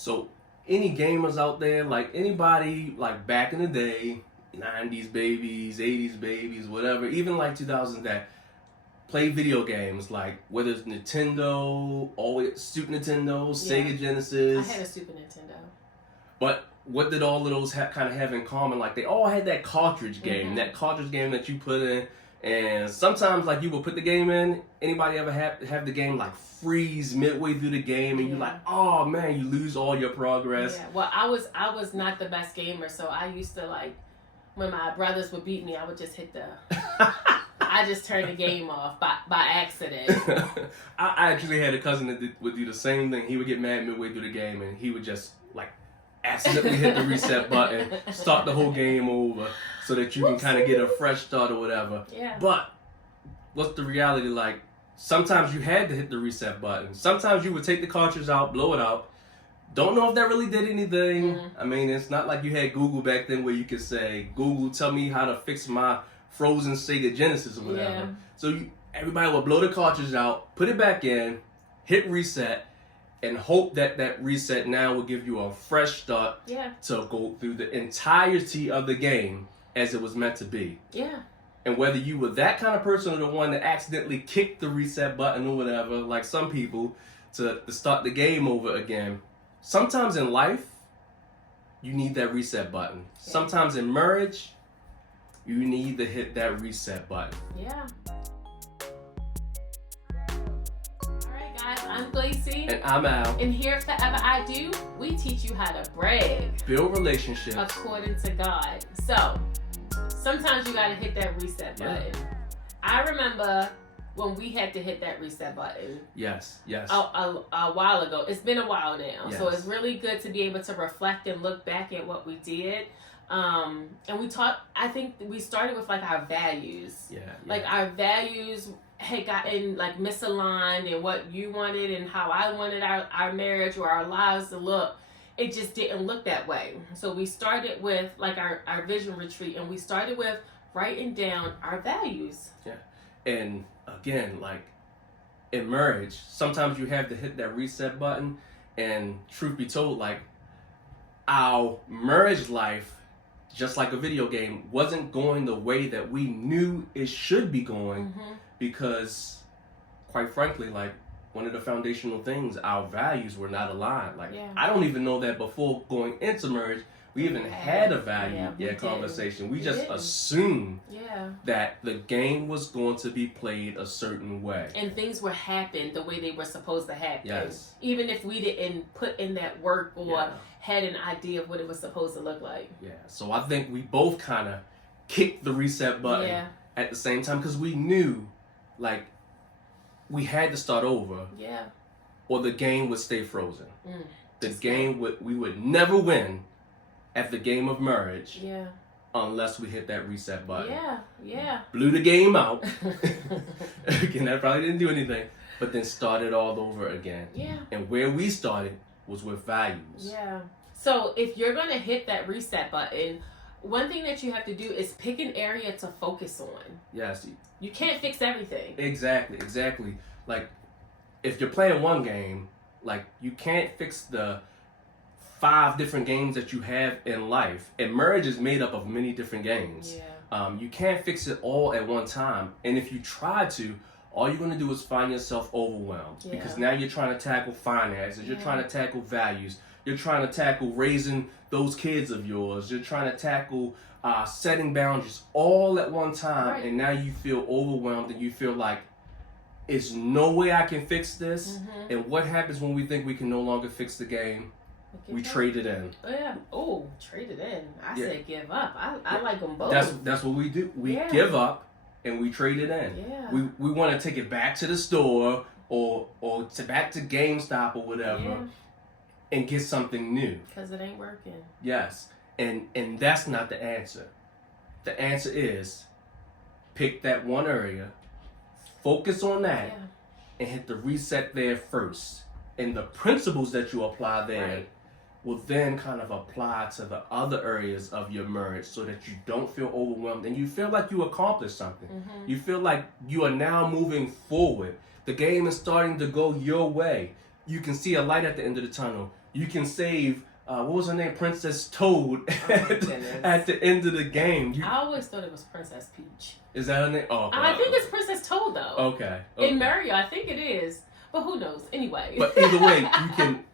So any gamers out there, like anybody like back in the day, 90s babies, 80s babies, whatever, even like 2000s that play video games, like whether it's Nintendo, always Super Nintendo, Sega Genesis. I had a Super Nintendo. But what did all of those kind of have in common? Like they all had that cartridge game, that cartridge game that you put in. And sometimes, like, you will put the game in. Anybody ever have the game like freeze midway through the game, and you're like, oh man, you lose all your progress. Yeah. Well, I was not the best gamer, so I used to like when my brothers would beat me, I would just hit the. I just turned the game off by accident. I actually had a cousin that would do the same thing. He would get mad midway through the game, and he would just like accidentally hit the reset button, start the whole game over, so that you can kind of get a fresh start or whatever. Yeah. But what's the reality like? Sometimes you had to hit the reset button. Sometimes you would take the cartridge out, blow it out. Don't know if that really did anything. I mean, it's not like you had Google back then where you could say, Google, tell me how to fix my frozen Sega Genesis or whatever. Yeah. So everybody would blow the cartridge out, put it back in, hit reset, and hope that that reset now will give you a fresh start to go through the entirety of the game as it was meant to be. Yeah. And whether you were that kind of person or the one that accidentally kicked the reset button or whatever, like some people, to start the game over again, sometimes in life, you need that reset button. Yeah. Sometimes in marriage, you need to hit that reset button. Yeah. I'm Glacy. And I'm Al. And here at Forever I Do, we teach you how to brag. Build relationships. According to God. So, sometimes you gotta hit that reset button. I remember when we had to hit that reset button. Yes. A while ago. It's been a while now. Yes. So it's really good to be able to reflect and look back at what we did. And I think we started with like our values. Yeah. Like our values had gotten like misaligned and what you wanted and how I wanted our marriage or our lives to look. It just didn't look that way. So we started with like our vision retreat, and we started with writing down our values. Yeah. And again, like in marriage, sometimes you have to hit that reset button, and truth be told, like our marriage life, just like a video game, wasn't going the way that we knew it should be going, because quite frankly, like one of the foundational things, our values were not aligned. Like I don't even know that before going into marriage we even had a value conversation. We just assumed that the game was going to be played a certain way. And things would happen the way they were supposed to happen. Yes. Even if we didn't put in that work or had an idea of what it was supposed to look like. Yeah. So I think we both kind of kicked the reset button at the same time, because we knew like we had to start over. Yeah. Or the game would stay frozen. We would never win at the game of marriage. Yeah. Unless we hit that reset button. Yeah. Blew the game out. Again, that probably didn't do anything. But then started all over again. Yeah. And where we started was with values. Yeah. So if you're going to hit that reset button, one thing that you have to do is pick an area to focus on. Yes. You can't fix everything. Exactly. Like, if you're playing one game, like, you can't fix the 5 different games that you have in life. And marriage is made up of many different games. Yeah. You can't fix it all at one time. And if you try to, all you're going to do is find yourself overwhelmed. Yeah. Because now you're trying to tackle finances. You're trying to tackle values. You're trying to tackle raising those kids of yours. You're trying to tackle setting boundaries all at one time. Right. And now you feel overwhelmed and you feel like, there's no way I can fix this. And what happens when we think we can no longer fix the game? We trade it in. Oh, yeah. Oh, trade it in. I said give up. I like them both. That's what we do. We give up and we trade it in. Yeah. We want to take it back to the store or back to GameStop or whatever and get something new. Because it ain't working. Yes. And that's not the answer. The answer is pick that one area, focus on that, and hit the reset there first. And the principles that you apply there will then kind of apply to the other areas of your marriage, so that you don't feel overwhelmed and you feel like you accomplished something. You feel like you are now moving forward. The game is starting to go your way. You can see a light at the end of the tunnel. You can save, what was her name? Princess Toad goodness. at the end of the game. I always thought it was Princess Peach. Is that her name? Oh, okay. I think it's Princess Toad, though. Okay. In Mario, I think it is. But who knows? Anyway. But either way,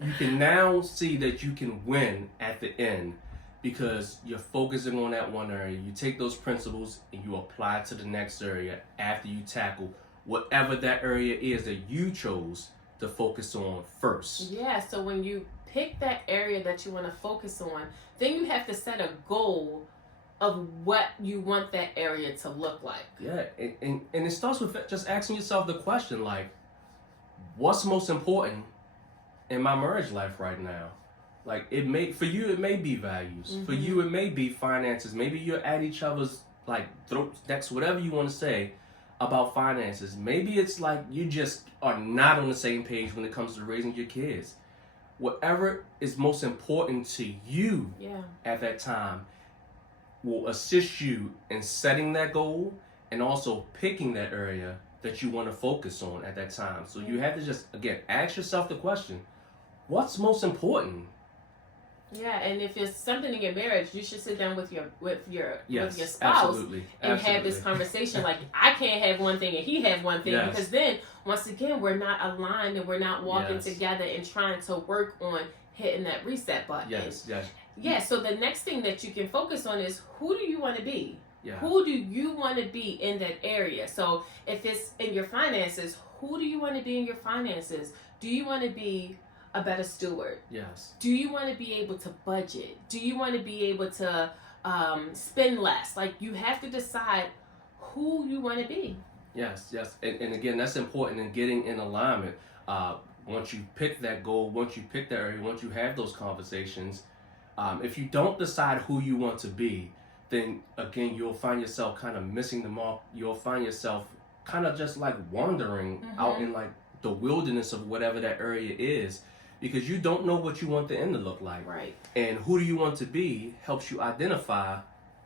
you can now see that you can win at the end because you're focusing on that one area. You take those principles and you apply it to the next area after you tackle whatever that area is that you chose to focus on first. Yeah, so when you pick that area that you want to focus on, then you have to set a goal of what you want that area to look like. Yeah, and it starts with just asking yourself the question, like, what's most important in my marriage life right now? Like, for you it may be values. For you it may be finances. Maybe you're at each other's like throats, necks, whatever you want to say about finances. Maybe it's like you just are not on the same page when it comes to raising your kids. Whatever is most important to you at that time will assist you in setting that goal and also picking that area that you want to focus on at that time. So you have to just, again, ask yourself the question, what's most important? Yeah, and if it's something in your marriage, you should sit down with your spouse absolutely. and have this conversation. Like, I can't have one thing and he have one thing, because then once again we're not aligned and we're not walking together and trying to work on hitting that reset button. Yeah, so the next thing that you can focus on is, who do you want to be? Yeah. Who do you want to be in that area? So if it's in your finances, who do you want to be in your finances? Do you want to be a better steward? Yes. Do you want to be able to budget? Do you want to be able to spend less? Like, you have to decide who you want to be. Yes. And again, that's important in getting in alignment. Once you pick that goal, once you pick that area, once you have those conversations, if you don't decide who you want to be, then again, you'll find yourself kind of missing the mark. You'll find yourself kind of just like wandering out in like the wilderness of whatever that area is, because you don't know what you want the end to look like. Right. And who do you want to be helps you identify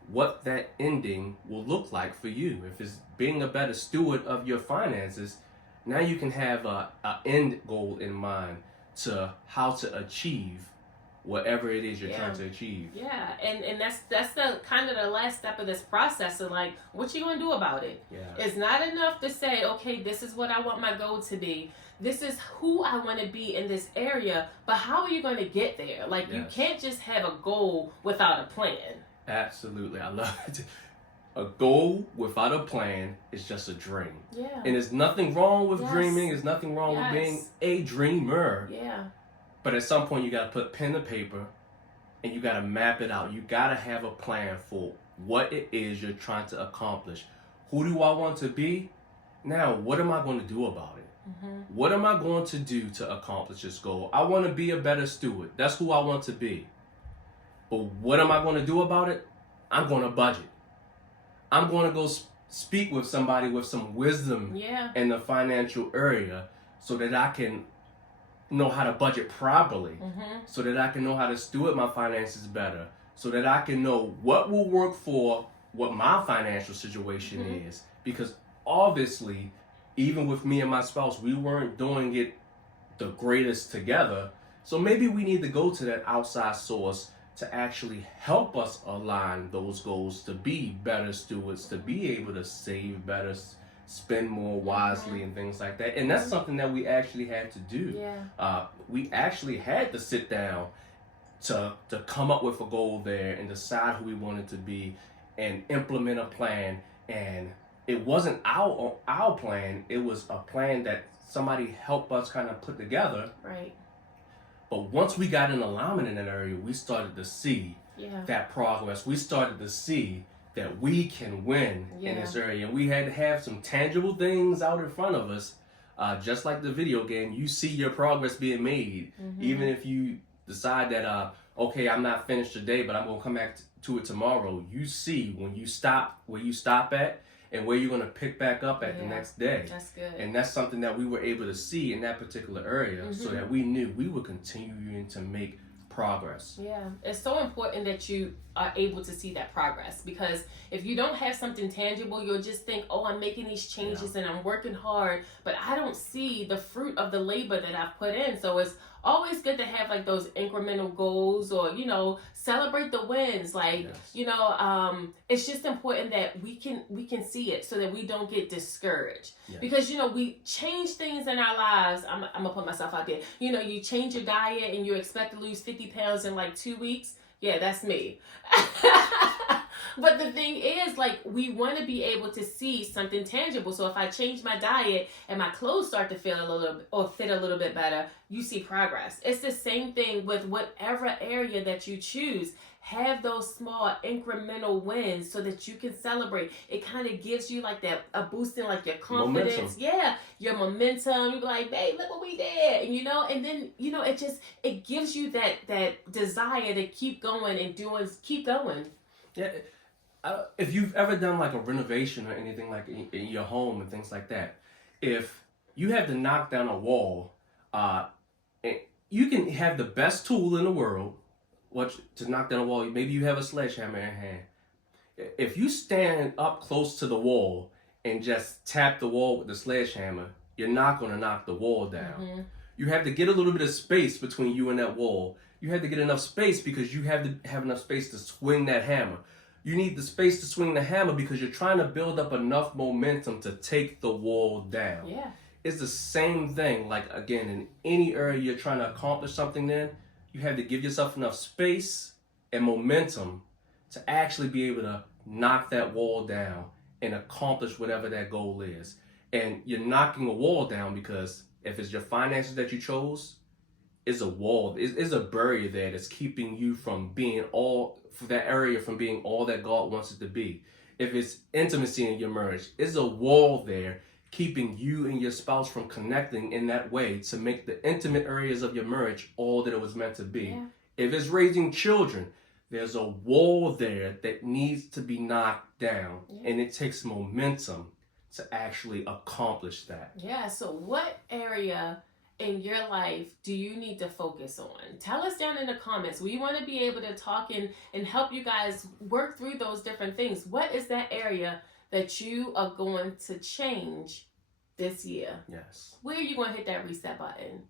what that ending will look like for you. If it's being a better steward of your finances, now you can have a end goal in mind to how to achieve whatever it is you're trying to achieve. Yeah, and that's the kind of the last step of this process of like, what you gonna do about it? Yeah. It's not enough to say, okay, this is what I want my goal to be. This is who I want to be in this area, but how are you going to get there? Like, you can't just have a goal without a plan. Absolutely. I love it. A goal without a plan is just a dream. Yeah. And there's nothing wrong with dreaming. There's nothing wrong with being a dreamer. Yeah. But at some point, you got to put pen to paper and you got to map it out. You got to have a plan for what it is you're trying to accomplish. Who do I want to be? Now, what am I going to do about it? What am I going to do to accomplish this goal? I want to be a better steward. That's who I want to be. But what am I going to do about it? I'm going to budget. I'm going to go speak with somebody with some wisdom in the financial area so that I can know how to budget properly, so that I can know how to steward my finances better, so that I can know what will work for what my financial situation is. Because obviously, even with me and my spouse, we weren't doing it the greatest together. So maybe we need to go to that outside source to actually help us align those goals, to be better stewards, to be able to save better, spend more wisely and things like that. And that's something that we actually had to do. We actually had to sit down to come up with a goal there and decide who we wanted to be and implement a plan. And it wasn't our plan. It was a plan that somebody helped us kind of put together. Right. But once we got in alignment in that area, we started to see that progress. We started to see that we can win in this area. And we had to have some tangible things out in front of us. Just like the video game, you see your progress being made. Even if you decide that, okay, I'm not finished today, but I'm going to come back to it tomorrow. You see when you stop, where you stop at, and where you're going to pick back up at the next day. That's good. And that's something that we were able to see in that particular area so that we knew we were continuing to make progress. Yeah, it's so important that you are able to see that progress, because if you don't have something tangible, you'll just think, oh, I'm making these changes and I'm working hard, but I don't see the fruit of the labor that I've put in. So it's always good to have like those incremental goals, or celebrate the wins. Like it's just important that we can see it so that we don't get discouraged. Yes. Because we change things in our lives. I'm gonna put myself out there. You change your diet and you expect to lose 50 pounds in like 2 weeks. Yeah, that's me. But the thing is, like, we want to be able to see something tangible. So if I change my diet and my clothes start to fit a little bit better, you see progress. It's the same thing with whatever area that you choose. Have those small incremental wins so that you can celebrate. It kind of gives you like a boost in like your confidence. Momentum. Yeah, your momentum. You be like, babe, look what we did. And then it gives you that desire to keep going and keep going. Yeah. If you've ever done like a renovation or anything like in your home and things like that, if you have to knock down a wall, you can have the best tool in the world, to knock down a wall. Maybe you have a sledgehammer in hand. If you stand up close to the wall and just tap the wall with the sledgehammer, you're not going to knock the wall down. Mm-hmm. You have to get a little bit of space between you and that wall. You have to get enough space because you have to have enough space to swing that hammer. You need the space to swing the hammer because you're trying to build up enough momentum to take the wall down. Yeah. It's the same thing. Like, again, in any area you're trying to accomplish something in, you have to give yourself enough space and momentum to actually be able to knock that wall down and accomplish whatever that goal is. And you're knocking a wall down because if it's your finances that you chose, it's a wall. It's a barrier there that's keeping you from being all that God wants it to be. If it's intimacy in your marriage, it's a wall there keeping you and your spouse from connecting in that way to make the intimate areas of your marriage all that it was meant to be. Yeah. If it's raising children, there's a wall there that needs to be knocked down, and it takes momentum to actually accomplish that. Yeah, so what area in your life do you need to focus on? Tell us down in the comments. We want to be able to talk and help you guys work through those different things. What is that area that you are going to change this year? Yes. Where are you going to hit that reset button?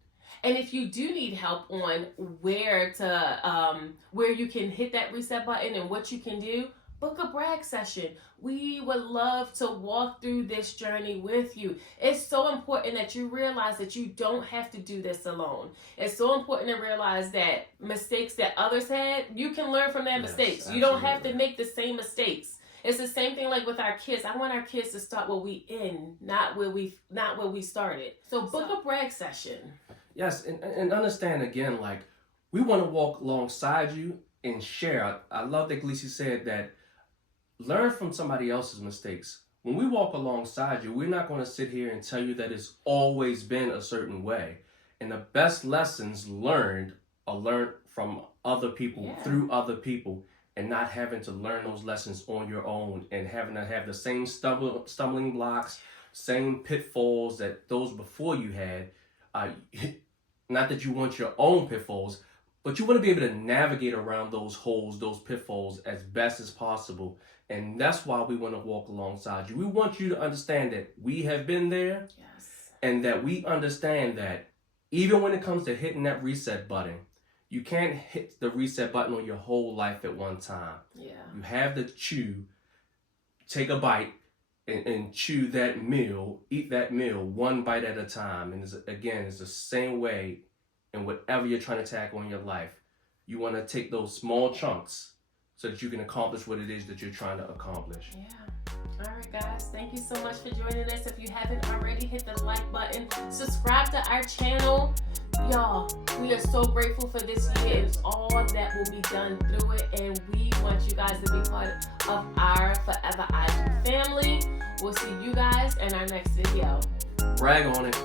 And if you do need help on where you can hit that reset button and what you can do, book a brag session. We would love to walk through this journey with you. It's so important that you realize that you don't have to do this alone. It's so important to realize that mistakes that others had, you can learn from their mistakes. Absolutely. You don't have to make the same mistakes. It's the same thing like with our kids. I want our kids to start where we end, not where we started. So book a brag session. Yes, and understand again, like, we want to walk alongside you and share. I love that Gleacy said that learn from somebody else's mistakes. When we walk alongside you, we're not going to sit here and tell you that it's always been a certain way. And the best lessons learned are learned from other people, through other people, and not having to learn those lessons on your own and having to have the same stumbling blocks, same pitfalls that those before you had. Not that you want your own pitfalls, but you want to be able to navigate around those holes, those pitfalls as best as possible. And that's why we want to walk alongside you. We want you to understand that we have been there. Yes. And that we understand that even when it comes to hitting that reset button, you can't hit the reset button on your whole life at one time. Yeah. You have to take a bite and chew that meal, eat that meal one bite at a time. And it's the same way in whatever you're trying to tackle in your life. You want to take those small chunks so that you can accomplish what it is that you're trying to accomplish. Yeah. All right, guys. Thank you so much for joining us. If you haven't already, hit the like button. Subscribe to our channel. Y'all, we are so grateful for this year and all that will be done through it. And we want you guys to be part of our Forever IG family. We'll see you guys in our next video. Brag on it.